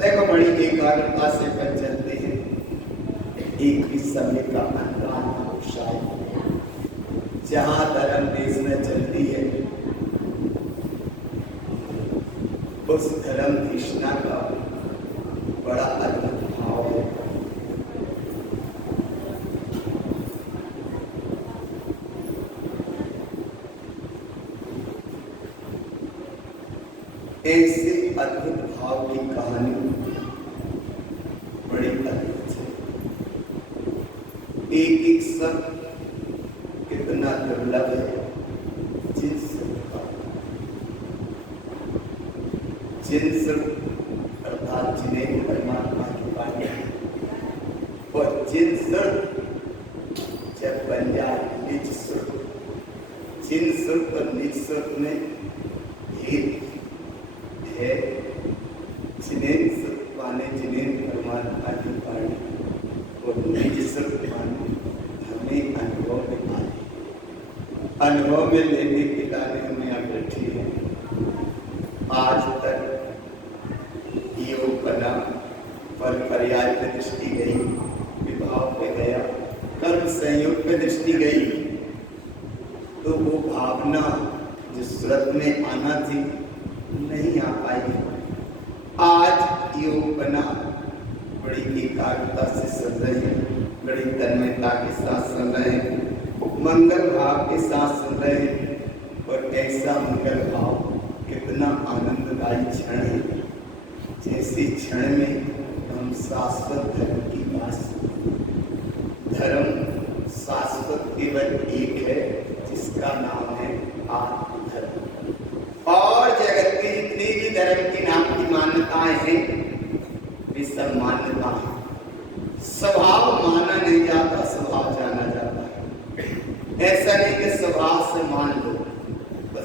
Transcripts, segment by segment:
देखो बड़ी एकाग्रता से कर चलते हैं, एक ही समय का अनुराग जहाँ धर्म देश में चलती है उस धर्म कृष्णा का बड़ा अद्भुत भाव है। ऐसे अद्भुत भाव की कहानी बड़ी अद्भुत है। एक एक शब्द कितना दुर्लभ है। जिन्स अर्थात जिन्हें परमात्मा की वाणी और जिन्स जब बन जाए निज सुर, जिन सुर और निज सुर में भेद है। जिन्हें सुर पाने, जिन्हें परमात्मा की वाणी और निज सुर पाने हमें अनुभव में पाने, अनुभव में लेने के लाने हमें यहाँ बैठी है। आज तक योग बना पर पर्याय पे दृष्टि गई, विभाव पे गया, कर्म संयोग पे दृष्टि गई, तो वो भावना जो सूरत में आना थी नहीं आ पाई। आज योग बना बड़ी एकाग्रता से सुन रहे हैं, बड़ी तन्मयता के साथ सुन रहे हैं, मंगल भाव के साथ सुन रहे हैं। और ऐसा मंगल भाव कितना आनंददायी क्षण है, जैसे क्षण में हम शाश्वत धर्म की बात। धर्म शाश्वत केवल एक है जिसका नाम है आत्मधर्म। और जगत के जितने भी धर्म के नाम की मान्यताएं हैं वे सब मान्यता है। स्वभाव माना नहीं जाता, स्वभाव जाना जाता है। ऐसा नहीं कि स्वभाव से मान लो,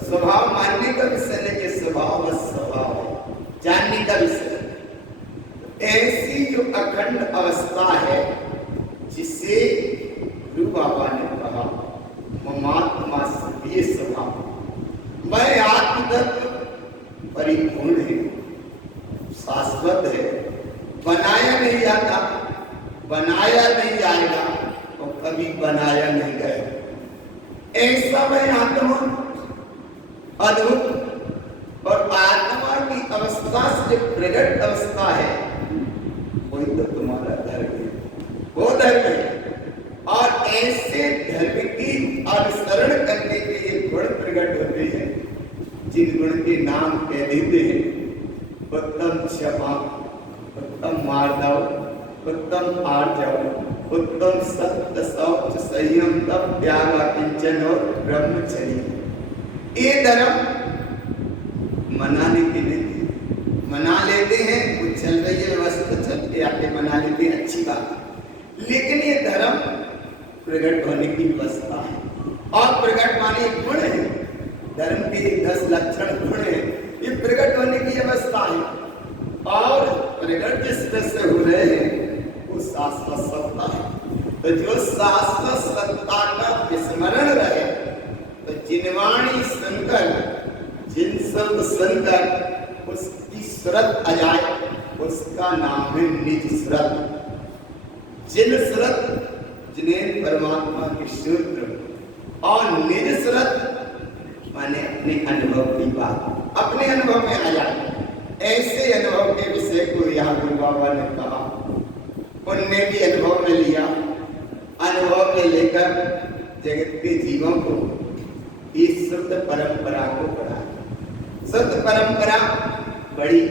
स्वभाव मानने का विषय नहीं कि स्वभाव बस स्वभाव है, जानने का विषय। ऐसी जो अखंड अवस्था है जिसे गुरु बाबा ने कहा ममात्मा ये स्वभाव, मैं आत्मतत्व परिपूर्ण है, शाश्वत है, बनाया नहीं जाता, बनाया नहीं जाएगा और कभी बनाया नहीं गया। ऐसा मैं आत्मा अद्भुत। और आत्मा की अवस्था से जो प्रगट अवस्था है वही तो तुम्हारा धर्म है, वो धर्म है। और ऐसे धर्म की अनुसरण करने के लिए गुण प्रकट होते हैं, जिन गुण के नाम कह देते हैं उत्तम क्षमा, उत्तम मार्दव, उत्तम आर्जव, उत्तम सत्य, शौच, संयम, तप, त्याग, किंचन और ब्रह्मचर्य। ये धर्म मनाने के लिए मना लेते हैं, वो चल रही है व्यवस्था, चलते आके मना लेते हैं, अच्छी बात। लेकिन ये धर्म प्रकट होने की व्यवस्था है और प्रकट माने गुण है। धर्म के 10 लक्षण गुण है, ये प्रकट होने की व्यवस्था है। और प्रकट जिस तरह से हो रहे हैं वो शाश्वत सत्ता है। तो जो शाश्वत सत्ता का विस्मरण रहे सुनकर उसकी सूरत आ जाए, उसका नाम है निज सूरत। जिन सूरत जिन्हें परमात्मा की सूत्र और निज सूरत माने अपने अनुभव की बात, अपने अनुभव में आ जाए। ऐसे अनुभव के विषय को यहाँ गुरु बाबा ने कहा, उनने भी अनुभव में लिया, अनुभव में लेकर जगत के जीवों को इस शुद्ध परंपरा को पढ़ाया। शुद्ध परंपरा बड़ी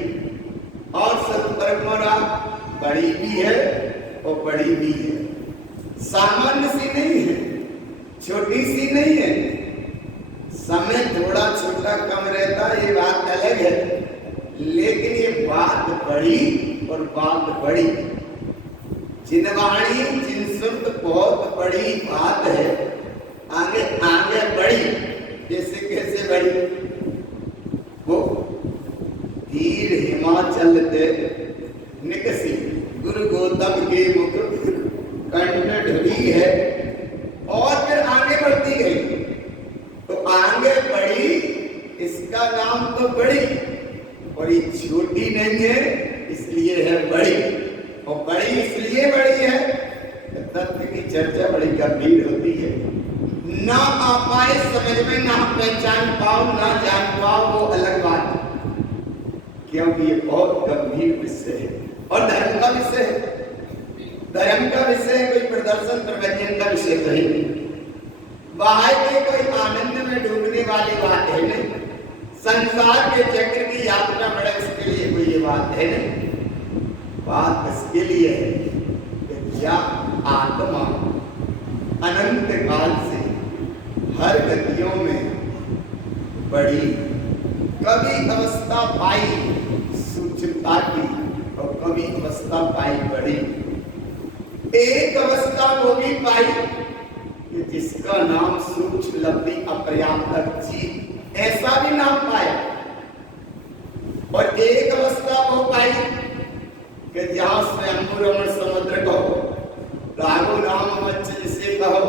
और शुद्ध परंपरा बड़ी भी है और बड़ी भी है, सामान्य सी नहीं है, छोटी सी नहीं है। समय थोड़ा छोटा कम रहता ये बात अलग है, लेकिन ये बात बड़ी और बात बड़ी। जिनवाणी जिन शुद्ध बहुत बड़ी बात है, आगे आगे बड़ी। जैसे कैसे बड़ी? वो तीर हिमाचल ते निकसी गुरु गौतम के मुख कंठ ढली है, और फिर आगे बढ़ती गई। तो आगे बढ़ी, इसका नाम तो बड़ी, और ये छोटी नहीं है इसलिए है बड़ी, और बड़ी इसलिए बड़ी है तत्व की चर्चा बड़ी गंभीर होती है। ना आ पाए समझ में, ना पहचान पाओ, ना जान पाओ, वो अलग बात है, क्योंकि ये बहुत गंभीर विषय है और धर्म का विषय है। धर्म का विषय कोई प्रदर्शन प्रवचन का विषय नहीं, बाहर के कोई आनंद में डूबने वाली बात है नहीं, संसार के चक्र की यात्रा बड़े इसके लिए कोई ये बात है नहीं। बात इसके लिए है कि क्या आत्मा अनंत काल से हर गतियों में बड़ी, कभी अवस्था पाई सूक्ष्मता की और कभी अवस्था पाई बड़ी। एक अवस्था वो भी पाई कि जिसका नाम सूक्ष्म लब्धि अपर्याप्त जीव, ऐसा भी नाम पाया। और एक अवस्था वो पाई कि जहां स्वयं रमण समुद्र कहो, राघो नाम मच्छ जिसे कहो,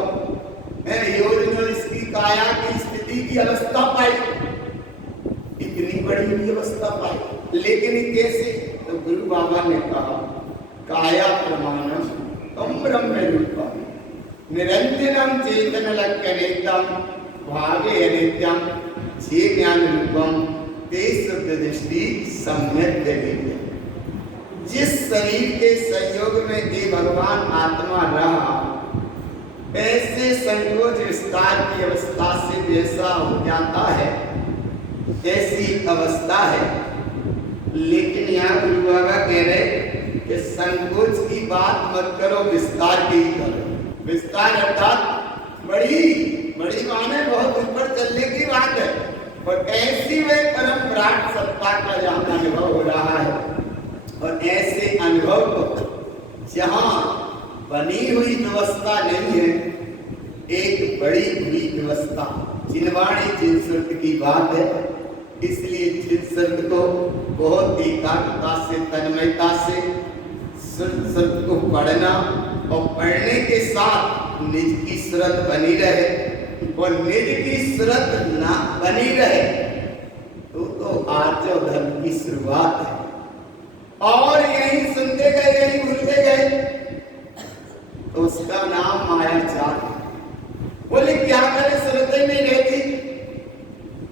योजना इसकी काया की स्थिति की अवस्था पाई, इतनी बड़ी भी अवस्था पाई। लेकिन कैसे? तो गुरु बाबा ने कहा काया प्रमाणम तम ब्रह्म रूपम निरंजनम चेतन लक्ष्यनेतम भागे अनित्यम जे ज्ञान रूपम ते शुद्ध दृष्टि सम्यक देवी। जिस शरीर के संयोग में ये भगवान आत्मा रहा, ऐसे संकोच विस्तार की अवस्था से जैसा हो जाता है ऐसी अवस्था है। लेकिन यहाँ गुरु बाबा कह रहे कि संकोच की बात मत करो, विस्तार की करो। विस्तार अर्थात बड़ी बड़ी माने बहुत ऊपर चलने की बात है, और ऐसी वे परम विराट सत्ता का जहाँ अनुभव हो रहा है, और ऐसे अनुभव को जहाँ बनी हुई व्यवस्था नहीं है, एक बड़ी हुई व्यवस्था जिनवाणी जिन शब्द की बात है। इसलिए जिन शब्द को बहुत एकाग्रता से, तन्मयता से शब्द को पढ़ना, और पढ़ने के साथ निज की सूरत बनी रहे, और निज की सूरत ना बनी रहे तो आर्जव धर्म की शुरुआत है। और यही सुनते गए, यही भूलते गए, तो उसका नाम मायाचार है। बोले क्या करे, सूरतें नहीं रहती?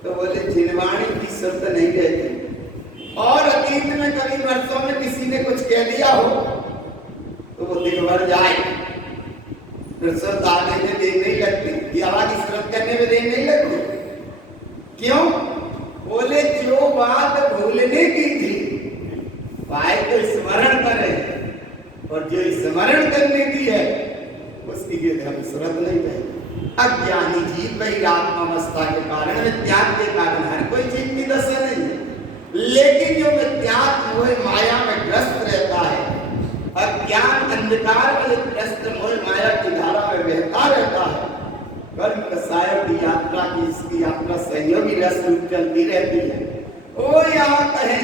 तो बोले जिनवाणी की सूरत नहीं रहती। और अतीत में कभी वर्षों में किसी ने कुछ कह दिया हो तो वो दिन भर जाए, फिर सूरत आने में देर नहीं लगती, आवाज की सूरत करने में देर नहीं लगती। क्यों? बोले जो बात भूलने की थी पाए तो स्मरण करे, और जो स्मरण करने की है उसकी हम सूरत नहीं रहे। अज्ञानी जीव वैराग्यावस्था के कारण, विद्यात के कारण हर कोई जीव की दशा नहीं है, लेकिन जो विद्यात मोह माया में ग्रस्त रहता है, अज्ञान अंधकार में ग्रस्त मोह माया की धारा में बहता रहता है, कर्म कसायों की यात्रा की इसकी यात्रा सहयोगी रस रूप चलती रहती है। वो यहाँ कहे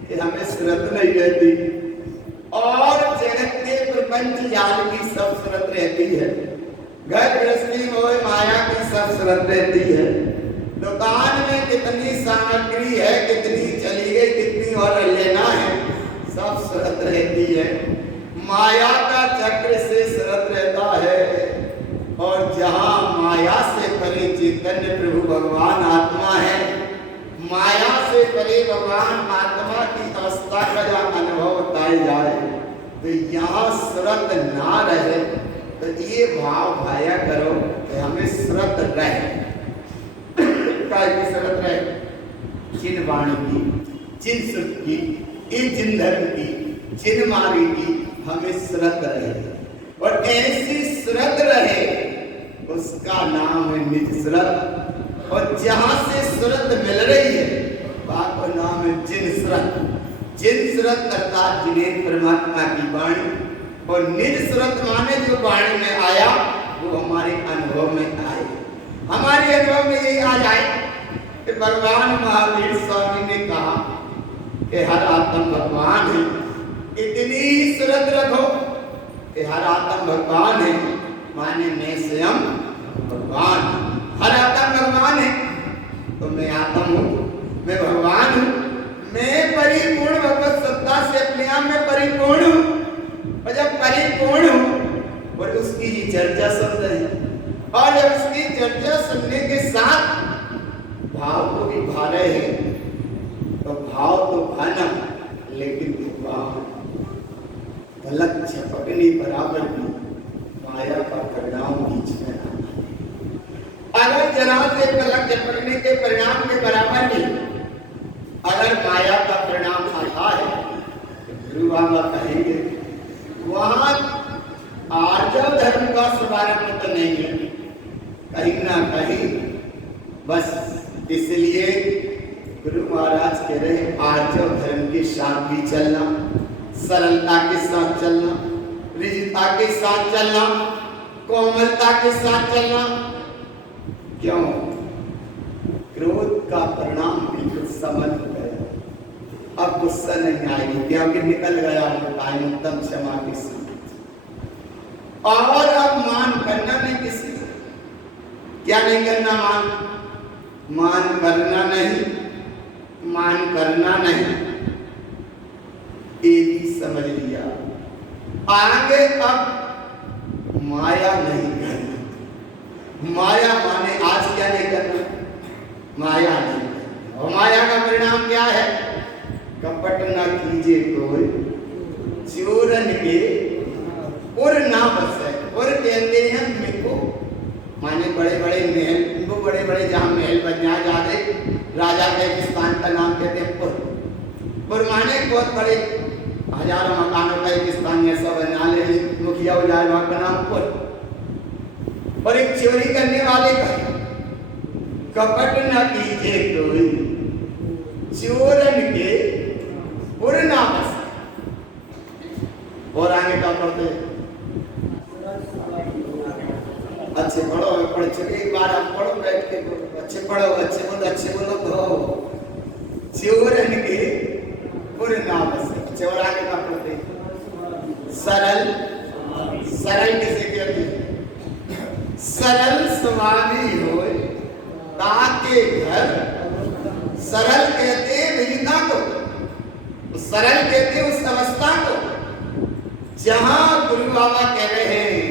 कि हमें सूरत नहीं रहती, और जगत के प्रपंच जाल की सब सूरत रहती है, घर गृहस्थी मोह माया की सब सूरत रहती है, दुकान में कितनी सामग्री है, कितनी चली गई, कितनी और लेना है, सब सूरत रहती है। माया का चक्र से सूरत रहता है। और जहाँ माया से परे चैतन्य प्रभु भगवान आत्मा है, माया से परे भगवान आत्मा की अवस्था का जहाँ अनुभव बताया जाए, तो यहाँ सूरत ना रहे, तो ये भाव भाया करो कि हमें सूरत रहे। की सूरत रहे, जिन वाणी की, जिन सुख की, जिन धर्म की, जिन मारी की हमें सूरत रहे। और ऐसी सूरत रहे उसका नाम है निज सूरत। और जहां से सूरत मिल रही है वहां का नाम है जिन सूरत। जिन सूरत अर्थात जिन्हें परमात्मा की वाणी, और निज सूरत माने जो वाणी में आया वो हमारे अनुभव में आए। हमारे अनुभव में यही आ जाए कि भगवान महावीर स्वामी ने कहा कि हर आत्म भगवान है। इतनी सूरत रखो कि हर आत्म भगवान है, माने मैं स्वयं भगवान। हर आत्म भगवान है तो मैं आत्म हूँ, मैं भगवान हूँ, मैं परिपूर्ण भगवत सत्ता से अपने आप में परिपूर्ण हूँ। और जब परिपूर्ण हूँ और उसकी चर्चा सुन रहे हैं, और जब उसकी चर्चा सुनने के साथ भाव को भी भा रहे हैं, तो भाव तो भाना, लेकिन पलक झपकने बराबर भी माया का परिणाम बीच में आता है। अगर जरा से पलक झपकने के परिणाम के बराबर भी अगर माया का परिणाम आता है, तो गुरु बाबा कहेंगे वहां आर्जव धर्म का शुभारंभ तो नहीं है, कहीं ना कहीं। बस इसलिए गुरु महाराज कह रहे आर्जव धर्म के साथ भी चलना, सरलता के साथ चलना, रिजता के साथ चलना, कोमलता के साथ चलना। क्यों? क्रोध का परिणाम बिल्कुल समझ गया, अब गुस्सा नहीं आएगी क्योंकि निकल गया टाइम उत्तम क्षमा के साथ। और अब मान करना नहीं किसी को, क्या नहीं करना? मान करना नहीं, मान करना नहीं, ये भी समझ लिया। आगे अब माया नहीं करना। माया माने आज क्या नहीं करना? माया नहीं करना। और माया का परिणाम क्या है? कपट न कीजिए कोई चोरन के और ना बसे। और कहते हैं मेको, माने बड़े बड़े महल, वो बड़े बड़े जहाँ महल बन जाते, राजा के स्थान का नाम कहते हैं पुर। माने बहुत बड़े हजारों मकानों का एक स्थान ऐसा बना ले, मुखिया हो जाए वहां का नाम पुर। और एक चोरी करने वाले का कपट न कीजिए कोई चोरन के पुर ना बसे। और आगे क्या पढ़ते? अच्छे पढ़ो, पढ़ चुके एक बार आप पढ़ो बैठ के, अच्छे पढ़ो, अच्छे बोलो तो चोरन के पुर ना बसे। चोर आगे का पढ़ते? सरल। सरल किसे कहते हैं? सरल स्वभावी हो ताके घर। सरल कहते हैं विहिता को, सरल कहते हैं उस अवस्था को जहां गुरु बाबा कह रहे हैं।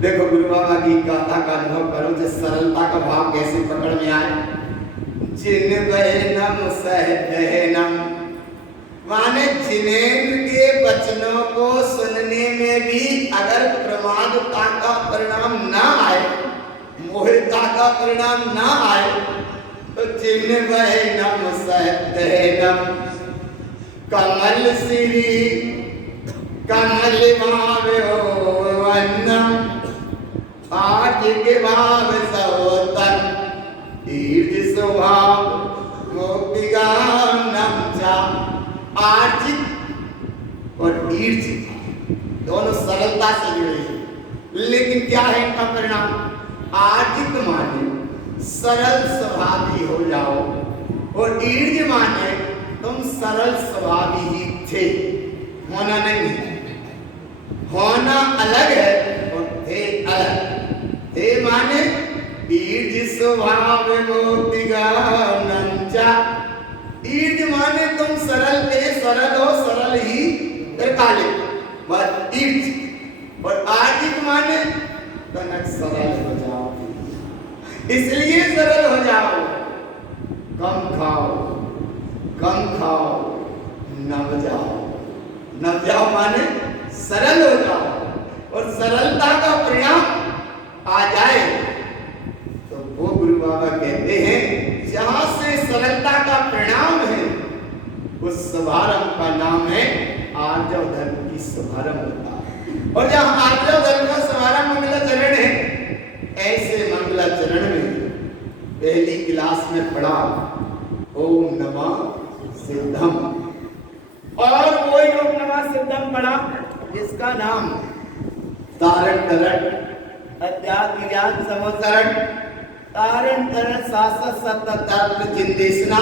देखो गुरु बाबा की गाथा का अनुभव करो, जिस सरलता का भाव कैसे पकड़ में आए। जिन बहनम सहनम, माने जिनेन्द्र के वचनों को सुनने में भी अगर प्रमादता का परिणाम ना आए, मोहिता का परिणाम ना आए, तो जिन बहनम सहनम कमल श्री कमल भाव आज के भाव सहोतन तीर्थ स्वभाव मोक्तिगानम चा। आर्थिक और तीर्थ दोनों सरलता से जुड़े हैं, लेकिन क्या है इनका परिणाम? आर्थिक माने सरल स्वभावी हो जाओ, और ईर्ज माने तुम सरल स्वभावी ही थे, होना नहीं है। होना अलग है और थे अलग। स्वभाव मोति गानंचा। ईर्ज माने तुम सरल थे, सरल हो, सरल ही काले बस ईर्ज। और आर्जित माने तनक सरल हो जाओ, इसलिए सरल हो जाओ। कम खाओ, कम खाओ, नव जाओ। नव जाओ माने सरल हो जाओ, और सरलता का परिणाम आ जाए तो वो गुरु बाबा कहते हैं जहां से सरलता का परिणाम है उस शुभारंभ का नाम है आर्जव धर्म की शुभारंभ होता। और जहां आर्जव धर्म का शुभारंभ मंगलाचरण है, ऐसे मंगलाचरण में पहली क्लास में पढ़ा ओम नमः सिद्धम, और वही ओम नमः सिद्धम पढ़ा जिसका नाम तारण तरण अध्यात्म ज्ञान समोसरण तारण तरण शासक सत्य तत्व चिंदेशना।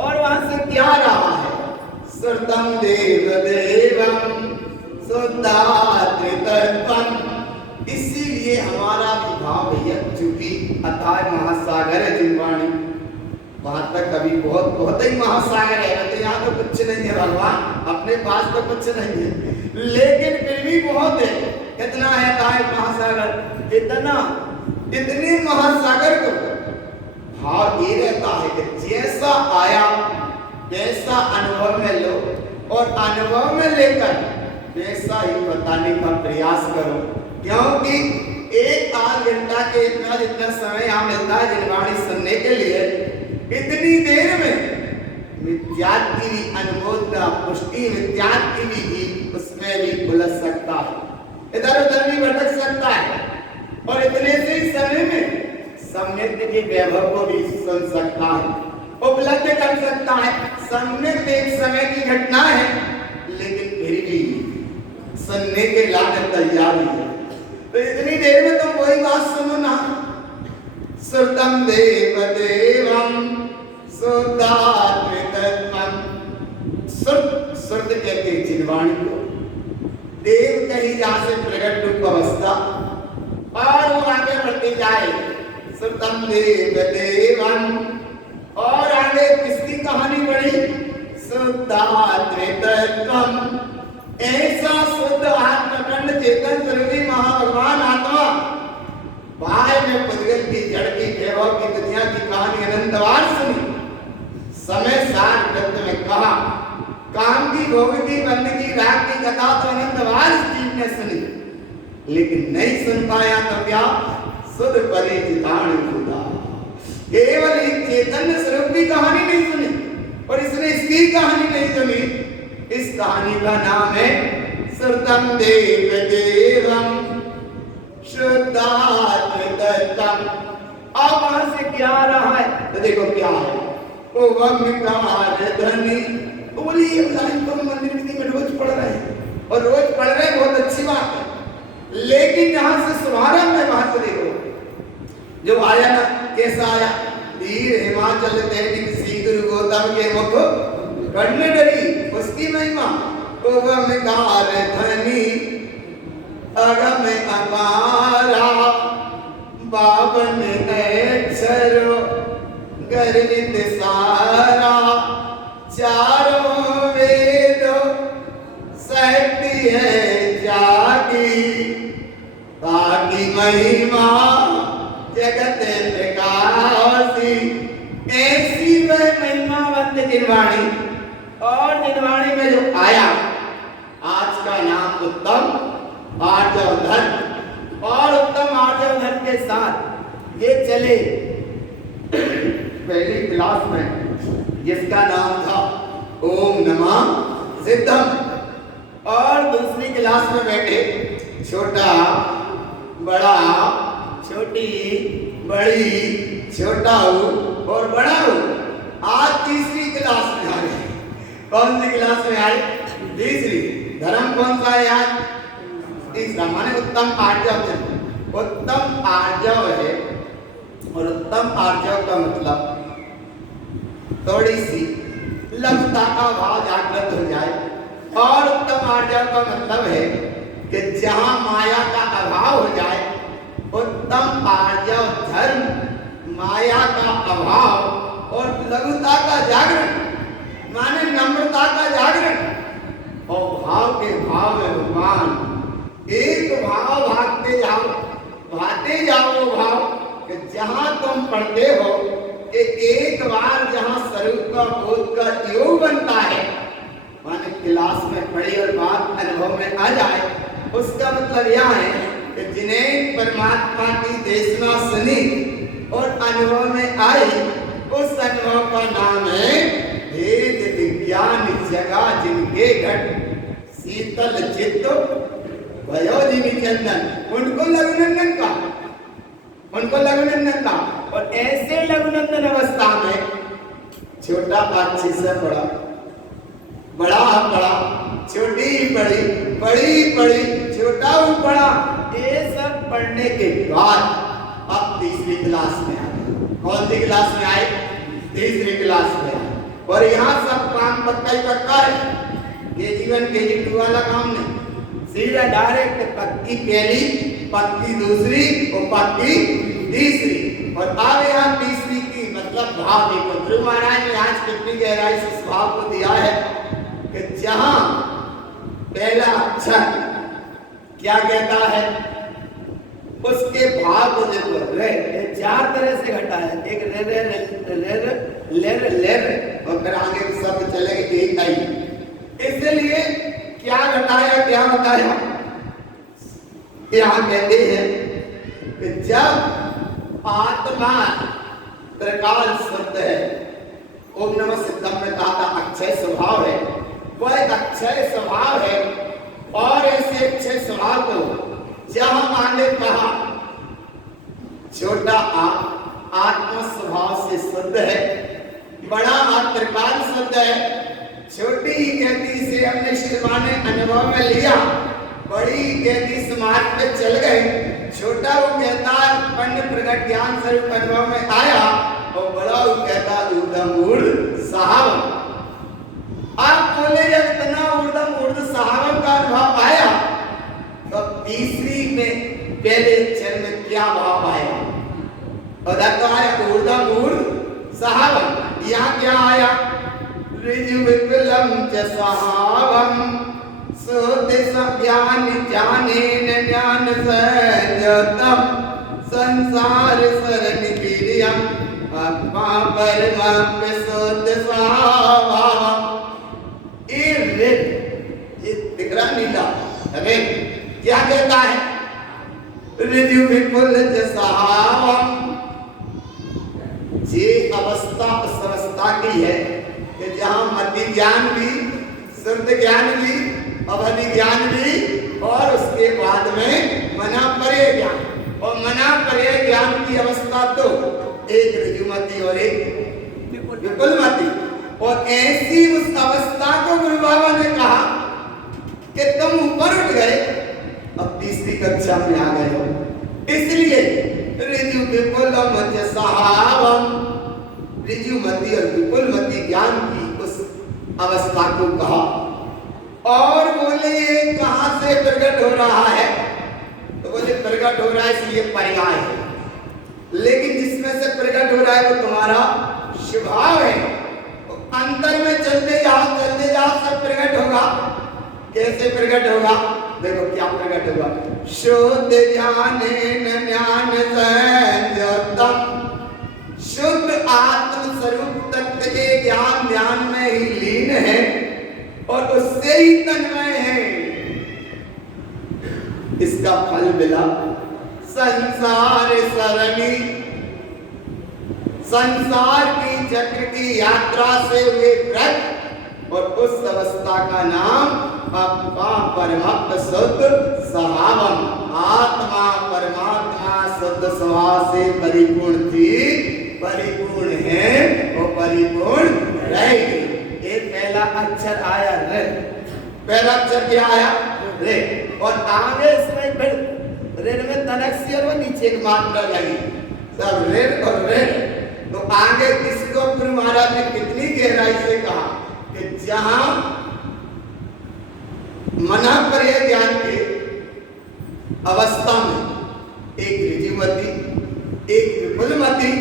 और वहां से क्या रहा है? श्रुतम देव देवम शुद्धात्रितत्वम। इसीलिए हमारा विभाव भैया चूंकि अथाह महासागर है जिनवाणी, वहां तक अभी बहुत ही महासागर है। तो यहाँ तो कुछ नहीं है भगवान, अपने पास तो कुछ नहीं है, लेकिन फिर भी बहुत है। कितना है अथाह महासागर? इतने महासागर को भाव ये रहता है कि जैसा आया वैसा अनुभव में लो, और अनुभव में लेकर वैसा ही बताने का प्रयास करो। क्योंकि एक आध घंटा के इतना जितना समय यहाँ मिलता है जिनवाणी सुनने के लिए, इतनी देर में विद्यार्थी भी अनुमोदना पुष्टि विद्यार्थी भी उसमें भी उलझ सकता है, इधर उधर भी भटक सकता है, और इतने से ही समय में सम्यक के वैभव को भी सुन सकता है, उपलब्ध कर सकता है। सम्यक एक समय की घटना है, लेकिन फिर भी सुनने के लायक तैयार है। तो इतनी देर में तुम वही बात सुनो ना, श्रुतम देव देवम शुद्धात्मिकत्वम। श्रुत कहते हैं जिनवाणी को, देव कहीं जहां से प्रकट रूप अवस्था, और वो आगे बढ़ते जाए श्रुतम देव देवम। और आगे किसकी कहानी बढ़ी? शुद्धात्मिकत्वम। ऐसा शुद्ध आत्मखंड चेतन स्वरूपी महाभगवान आत्मा बाहर में पुद्गल की जड़ की वैभव की दुनिया की कहानी अनंतवार सुनी, समय सार ग्रंथ में कहा, काम की भोग की बंदगी राग की कथा तो अनंतवार इस जीव ने सुनी, लेकिन नहीं सुन पाया तो क्या? सुध परिचितान खुदा। केवल एक चैतन्य स्वरूप की कहानी नहीं सुनी, और इसने इसकी कहानी नहीं सुनी। इस कहानी का नाम है श्रुतम देव देवम शुद्धात्मिकत्वम। अब वहां से क्या रहा है? तो देखो क्या है, ओमकार ध्वनि। बोली ये लाइन तो मंदिर में रोज पढ़ रहे हैं, और रोज पढ़ रहे हैं, बहुत अच्छी बात है, लेकिन यहां से शुभारंभ में वहां से देखो जो आया ना, कैसा आया? धीर हिमाचल तैनिक श्री गुरु गौतम के मुख कड़ने डरी, उसकी महिमा। ओमकार ध्वनि अगम अपारा बावन अक्षरो गर्वित सारा चारों वेदों शक्ति है जागी ताकि महिमा जगत प्रकाशी। ऐसी वह महिमावंत जिनवाणी, और जिनवाणी में जो आया आज का नाम उत्तम आर्जव धन, और उत्तम आर्जव धन के साथ ये चले पहली क्लास में जिसका नाम था ओम नमः सिद्धम, और दूसरी क्लास में बैठे छोटा बड़ा छोटी बड़ी छोटा और बड़ा। आज तीसरी क्लास में आ गए। कौन सी क्लास में आए? तीसरी। धर्म कौन सा है आज? तीसरा, माने उत्तम आर्जव। उत्तम आर्जव है, और उत्तम आर्जव का मतलब थोड़ी सी लघुता का भाव जागृत हो जाए, और उत्तम आर्जव का मतलब है कि जहां माया का अभाव हो जाए। उत्तम आर्जव धर्म माया का अभाव और लघुता का जागरण, माने नम्रता का जागरण। और भाव के भाव में भगवान एक भाव भागते जाओ, भाते जाओ भाव कि जहां तुम पढ़ते हो कि एक बार जहां स्वरूप का बोध का योग बनता है, माने क्लास में पढ़ी और बात अनुभव में आ जाए, उसका मतलब यह है कि जिन्हें परमात्मा की देशना सुनी और अनुभव में आई, उस अनुभव का नाम है वेद विज्ञान जगह जिनके घट शीतल चित्त भयो जिनी चंदन। उनको लघुनंदन का, उनको लघुनंदन का। और ऐसे लघुनंदन अवस्था में छोटा अच्छे से बड़ा, बड़ा बड़ा, छोटी बड़ी, बड़ी बड़ी, छोटा बड़ा, ये सब पढ़ने के बाद अब तीसरी क्लास में आए। कौन सी क्लास में आए? तीसरी क्लास में आए। और यहाँ सब काम पक्का ही पक्का है, ये जीवन के जीव वाला काम नहीं, सीधा डायरेक्ट पक्की पहली, पक्की दूसरी और पक्की तीसरी। और अब यहाँ तीसरी की मतलब भाव देखो, गुरु महाराज ने आज कितनी गहराई से इस भाव को दिया है कि जहां पहला अक्षर क्या कहता है, उसके भाव को देखो। रे चार तरह से घटा है, एक रे रे रे रे रे ले रे, और फिर आगे शब्द चलेगा एक आई। इसलिए क्या घटाया, क्या बताया? यहाँ कहते हैं कि जब आत्मा त्रिकाल शुद्ध है, ओम नमः सिद्धम में कहा था अक्षय स्वभाव है, वह अक्षय स्वभाव है। और ऐसे अक्षय स्वभाव को जहां माने कहा छोटा आत्मा स्वभाव से शुद्ध है, बड़ा त्रिकाल शुद्ध है, छोटी ही कहती से हमने श्रीमान ने अनुभव में लिया, बड़ी कहती समाज पे चल गए, छोटा वो कहता पंड प्रकट ज्ञान स्वरूप अनुभव में आया, और बड़ा वो कहता ऊर्धम ऊर्ध सहावम। आप बोले जब इतना ऊर्धम ऊर्ध सहावम का अनुभव आया, तो तीसरी में पहले अक्षर में क्या भाव आया? और तो आया ऊर्धम ऊर्ध सहावम। यहाँ क्या आया? ऋजु विपुलम च सहावम सोते ज्ञान जाने न ज्ञान संयतम संसार सरन वीर्यम आत्मा परमात्म सोत सहावम। ये दिख रहा नीला, अरे क्या कहता है? ऋजु विपुल च सहावम। ये अवस्था उस अवस्था की है कि जहां मति ज्ञान भी, शुद्ध ज्ञान भी, अवधि ज्ञान भी, और उसके बाद में मना परे ज्ञान। और मना परे ज्ञान की अवस्था तो एक ऋजुमति और एक विपुलमति। और ऐसी उस अवस्था को गुरु बाबा ने कहा कि तुम ऊपर उठ गए, अब तीसरी कक्षा में आ गए हो, इसलिए ऋजु विपुलम च सहावम, ऋजुमति और विपुलमति ज्ञान की उस अवस्था को कहा। और बोले ये कहां से प्रकट हो रहा है? तो बोले प्रकट हो रहा है इसलिए पर्याय है, लेकिन जिसमें से प्रकट हो रहा है वो तुम्हारा स्वभाव है। तो अंतर में चलते जाओ सब प्रकट होगा। कैसे प्रकट होगा? देखो क्या प्रकट होगा। शुद्ध ज्ञाने न ज्ञान संयतम, शुद्ध आत्म स्वरूप तत्व के ज्ञान ध्यान में ही लीन है और उससे ही तन्मय है। इसका फल मिला संसार सरणी, संसार की चक्र की यात्रा से हुए व्रत, और उस अवस्था का नाम आत्मा परमात्मा शुद्ध स्वभावम। आत्मा परमात्मा शुद्ध स्वभाव से परिपूर्ण थी, परिपूर्ण है और परिपूर्ण रहेगी। ये पहला अक्षर आया रे, पहला अक्षर क्या आया? रे। और आगे इसमें फिर रे में तनक से और नीचे एक मात्रा लगी, सब रे और रे। तो आगे किसको गुरु महाराज ने कितनी गहराई से कहा कि जहां मना परे ज्ञान के अवस्था में एक ऋजुमति, एक विपुलमति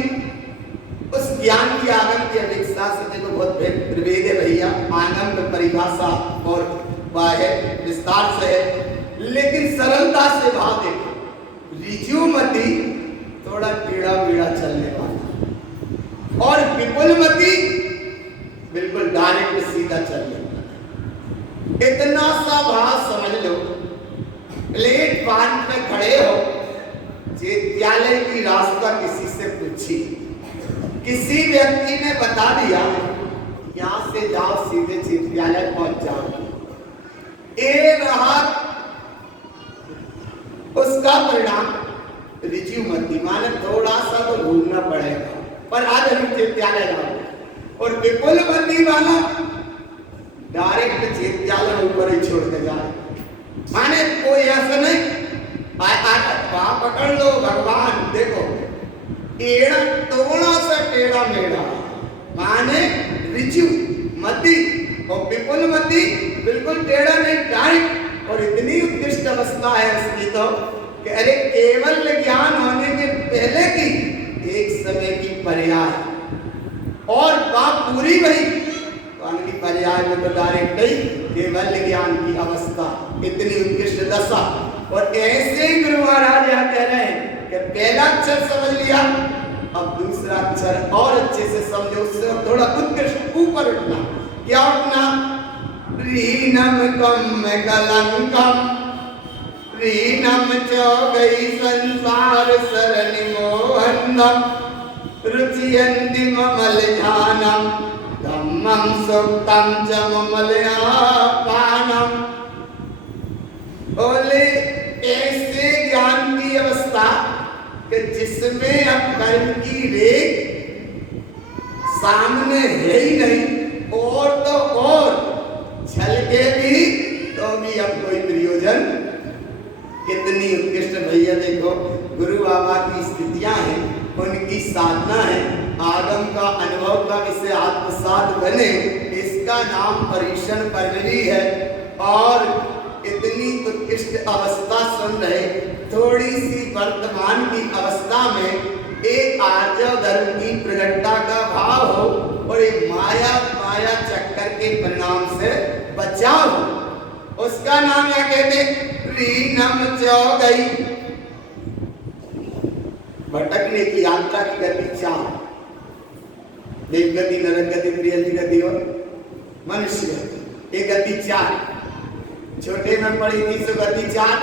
परिभाषा और बाह्य विस्तार से है, लेकिन सरलता से भाव देखो। ऋजुमती थोड़ा टेढ़ा मेढ़ा चलने वाला और विपुलमती बिल्कुल डायरेक्ट सीधा चलने वाला। इतना सा भाव समझ लो। प्लेटफार्म पे खड़े हो, विद्यालय की रास्ता किसी से पूछी, किसी व्यक्ति ने बता दिया यहां से जाओ सीधे विद्यालय पहुंच जाओ, ये रहा उसका परिणाम। ऋजुमती माने थोड़ा सा तो घूमना पड़ेगा, पर आज हम विद्यालय जाओ। और विपुलमती वाला डायरेक्ट विद्यालय ऊपर ही छोड़ के जाए, माने कोई ऐसा नहीं वहां पकड़ लो भगवान। देखो टेढ़ा थोड़ा सा टेढ़ा मेढ़ा, माने ऋजुमती और विपुलमती बिल्कुल टेढ़ा नहीं, डायरेक्ट। और इतनी उत्कृष्ट अवस्था है उसकी तो कि अरे केवल ज्ञान होने के पहले की एक समय की पर्याय और बात पूरी भई तो अगली पर्याय में तो डायरेक्ट नहीं, केवल ज्ञान की अवस्था, इतनी उत्कृष्ट दशा। और ऐसे ही गुरु महाराज यहाँ कह रहे हैं कि पहला अक्षर समझ लिया, अब दूसरा अक्षर और अच्छे से समझो, उससे थोड़ा उत्कृष्ट ऊपर उठना। क्या उठना? रीनम कम कलंकम, रीनम चौगई संसार सरनि मोहनम, रुचियन्ति ममल ध्यानम, धम्मं सुक्तम च ममलयापानम। बोले ऐसे ज्ञान की अवस्था कि जिसमें अब कर्म की रेख सामने है ही नहीं, और तो और छल के भी तो भी अब कोई प्रयोजन। कितनी उत्कृष्ट भैया देखो गुरु बाबा की स्थितियां हैं, उनकी साधना है, आगम का अनुभव का विषय आत्मसात बने, इसका नाम परीक्षण परवरी है। और इतनी उत्कृष्ट अवस्था सुन रहे, थोड़ी सी वर्तमान की अवस्था में एक आर्जव धर्म की प्रगटता का भाव हो और एक माया माया चक्कर के परिणाम से बचाव हो, उसका नाम क्या कहते? रीनम चौगई। भटकने की यात्रा की गति 4, देव गति, नरक गति, प्रियंती गति और मनुष्य गति। ये गति 4 छोटे में पढ़ी थी सुगति 4,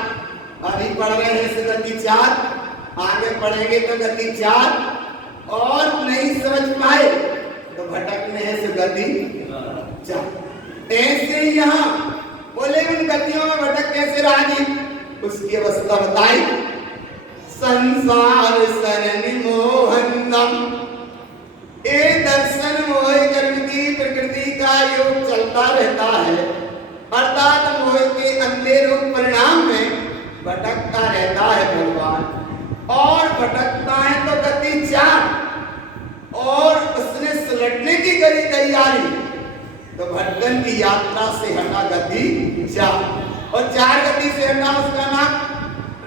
अभी पढ़ रहे हैं सुगति 4, आगे पढ़ेंगे तो गति 4, और नहीं समझ पाए तो भटकने हैं सुगति 4। ऐसे यहाँ बोले उन गतियों में भटक कैसे राजी, उसकी अवस्था बताई। संसार सरनि मोहनम, ए दर्शन मोह कर्म की प्रकृति का योग चलता रहता है, अर्थात मोह के अंधे रूप परिणाम में भटकता रहता है भगवान। और भटकता है तो गति 4, और उसने सुलटने की करी तैयारी तो भटकन की यात्रा से हटा गति 4, और 4 गति से हटा उसका नाम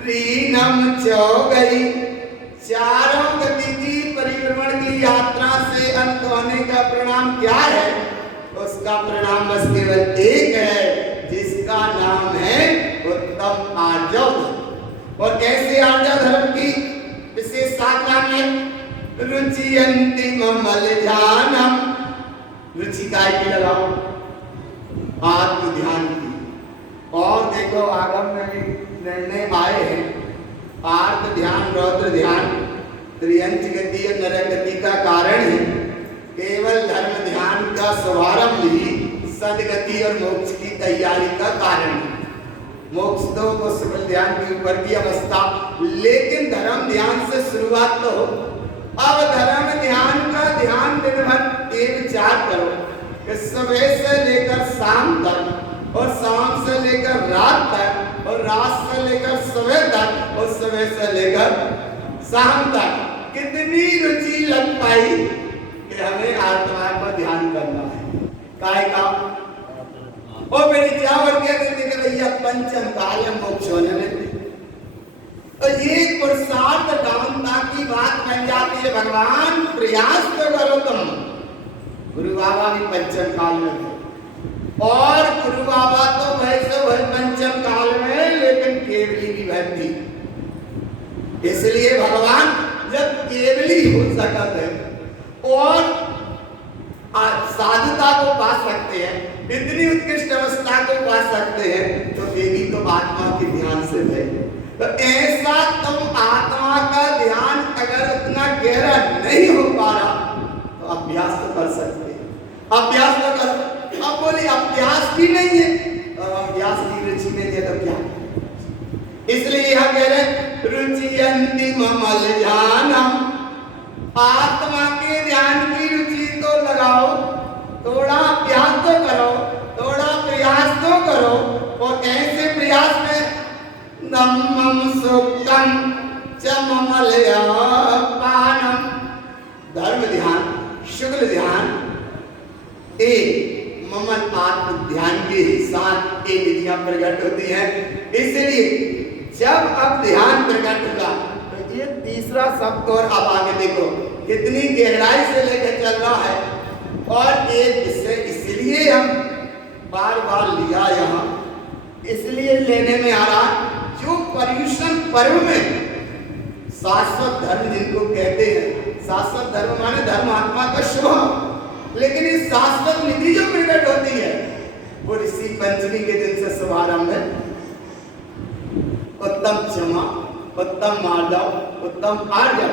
रीनम चौगई। चारों गति की परिक्रमण की यात्रा से अंत होने का परिणाम क्या है? उसका परिणाम बस केवल एक है, जिसका नाम है उत्तम आर्जव। और कैसे आर्जव धर्म की विशेष साधना में रुचियन्ति ममल ध्यानम, रुचि काय की लगाओ? आत्म ध्यान की। और देखो आगम में भी निर्णय आए हैं, आर्त ध्यान, रौद्र ध्यान त्रियंच गति और नरक गति का कारण है। केवल धर्म ध्यान का शुभारंभ ही सदगति और मोक्ष की तैयारी का कारण है। मोक्ष तो वो सबल ध्यान के ऊपर की अवस्था, लेकिन धर्म ध्यान से शुरुआत तो हो। अब धर्म ध्यान का ध्यान दिन भर ये विचार करो कि सुबह से लेकर शाम तक, और शाम से लेकर रात तक, और रात से लेकर सुबह तक, और सुबह से लेकर शाम तक कितनी रुचि लग पाई कि हमें आत्मा पर ध्यान करना है। काय का और मेरी चावल क्या करते कि भैया पंचम काल में मोक्ष होने देते। तो ये पुरुषार्थ डाउनता की बात बन जाती है। भगवान प्रयास तो करो तुम। गुरु बाबा भी पंचम काल में थे, और गुरु बाबा तो वैसे वही पंचम काल में, लेकिन केवली की भक्ति, इसलिए भगवान जब केवली हो सकते हैं और साधुता को पा सकते हैं, इतनी उत्कृष्ट अवस्था को पा सकते हैं, तो देवी तो आत्मा के ध्यान से है। तो ऐसा तुम आत्मा का ध्यान अगर उतना गहरा नहीं हो पा रहा तो अभ्यास तो कर सकते हैं, अभ्यास तो कर। अब बोले अभ्यास भी नहीं है, तो अभ्यास की रुचि नहीं है तो क्या? इसलिए यह कह रहे रुचि अंतिम मल ध्यानम, आत्मा के ध्यान की रुचि तो लगाओ, थोड़ा अभ्यास तो करो, थोड़ा प्रयास तो करो। और ऐसे प्रयास में नमम सुक्तम चममलयापानम, धर्म ध्यान, शुक्ल ध्यान, एक ममन आत्म ध्यान के साथ ये विधियां प्रकट होती हैं। इसलिए जब अब ध्यान प्रकट होगा तो ये तीसरा शब्द, और अब आगे देखो कितनी गहराई से लेकर चल रहा है। और एक विषय इसलिए हम बार बार लिया यहाँ, इसलिए लेने में आ रहा, जो पर्युषण पर्व में शाश्वत धर्म जिनको कहते हैं, शाश्वत धर्म माने धर्म आत्मा का शुभ, लेकिन इस शाश्वत निधि जो प्रकट होती है वो ऋषि पंचमी के दिन से शुभारंभ है। उत्तम क्षमा, उत्तम मार्जव, उत्तम आर्जव,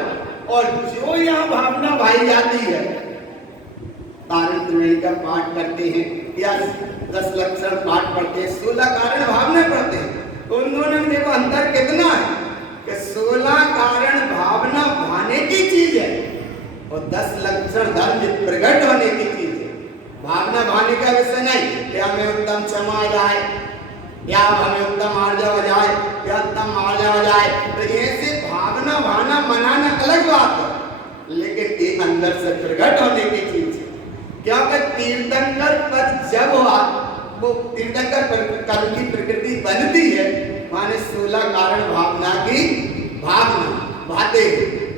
और जो यहाँ भावना भाई जाती है, कारण त्रिवेणी का पाठ करते हैं या 10 लक्षण पाठ पढ़ते हैं, 16 कारण भावना पढ़ते हैं, तो उन दोनों में देखो अंतर कितना है कि 16 कारण भावना भाने की चीज है और 10 लक्षण धर्म प्रकट होने की चीज है। भावना भाने का विषय नहीं कि हमें उत्तम क्षमा आ जाए या हमें उत्तम आर्जव हो जाए या उत्तम मार्जव हो जाए, तो ऐसे भावना भाना मनाना अलग बात है, लेकिन ये अंदर से प्रकट होने की चीज है। क्योंकि तीर्थंकर पद जब हुआ, वो तीर्थंकर कर्म की प्रकृति बनती है, माने 16 कारण भावना की भावना भाते,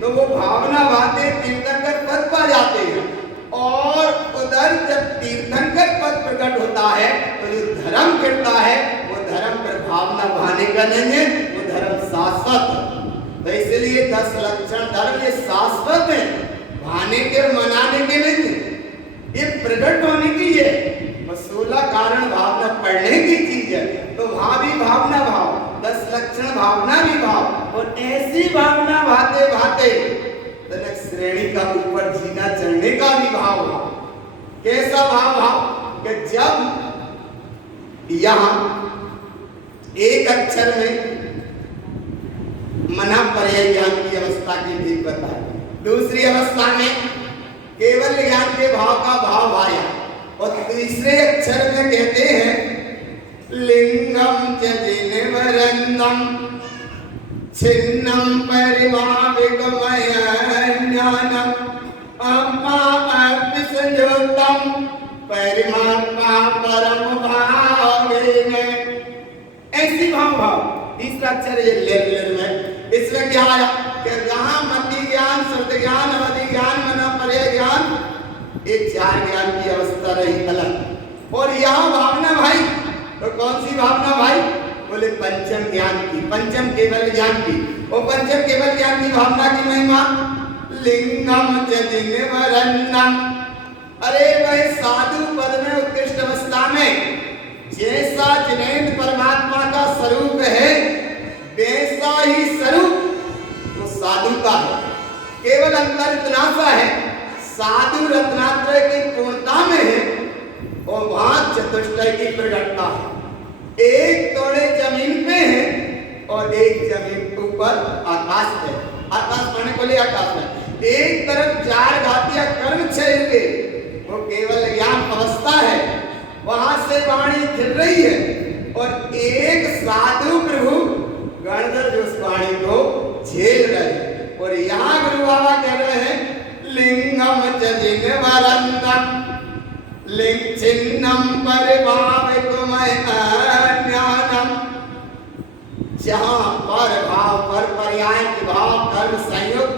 तो वो भावना भाते तीर्थंकर पद पर जाते हैं। और उधर जब तीर्थंकर पद प्रकट होता है तो जो धर्म गिरता है वो धर्म पर भावना भाने का नहीं है, वो धर्म शाश्वत है। तो इसलिए 10 लक्षण धर्म ये शाश्वत है, भाने के मनाने के नहीं है, ये प्रकट होने की है। 16 कारण भावना पढ़ने की चीज है, तो वहां भी भावना भाव, 10 लक्षण भावना भी भाव, और ऐसी भावना भाते भाते तनक श्रेणी का ऊपर जीना चढ़ने का भी भाव हो। कैसा भाव भाव कि जब यहाँ एक अक्षर में मना पर्याय ज्ञान की अवस्था की भी बताए, दूसरी अवस्था में केवल ज्ञान के भाव का भाव आया, और तीसरे अक्षर में कहते हैं लिंगम च जिनवरंदम छिन्नम परिभाविकमय ज्ञानम अपापिसंयोतम परिमात्मा परम भावेन। ऐसी भाव तीसरा अक्षर ये लेन में, इसमें क्या आया कि जहां मति ज्ञान, श्रुति ज्ञान, अवधि ज्ञान, मना पर्याय ज्ञान, एक 4 ज्ञान की अवस्था रही अलग, और यहाँ भावना भाई, तो कौन सी भावना भाई? बोले पंचम ज्ञान की, पंचम केवल ज्ञान की। और पंचम केवल ज्ञान की भावना की महिमा लिंगम च जिनवरंदम, अरे भाई साधु पद में उत्कृष्ट अवस्था में जैसा जिनेन्द्र परमात्मा का स्वरूप है वैसा ही स्वरूप वो साधु का है, केवल अंतर इतना सा है साधु रत्नात्रय की पूर्णता में है और वहां चतुष्टय की प्रकटता है। एक तोड़े जमीन पे है और एक जमीन के ऊपर आकाश है, आकाश माने बोले आकाश में, एक तरफ 4 घातिया कर्म क्षय के वो केवल ज्ञान अवस्था है, वहां से वाणी खिल रही है, और एक साधु प्रभु गणधर जो उस वाणी को झेल रहे हैं। और यहाँ गुरु बाबा कह रहे हैं लिंगम च जिनवरंदम लिंग चिन्नम परिभाविकमय ज्ञानम, जहां पर भाव पर पर्याय भाव कर्म संयोग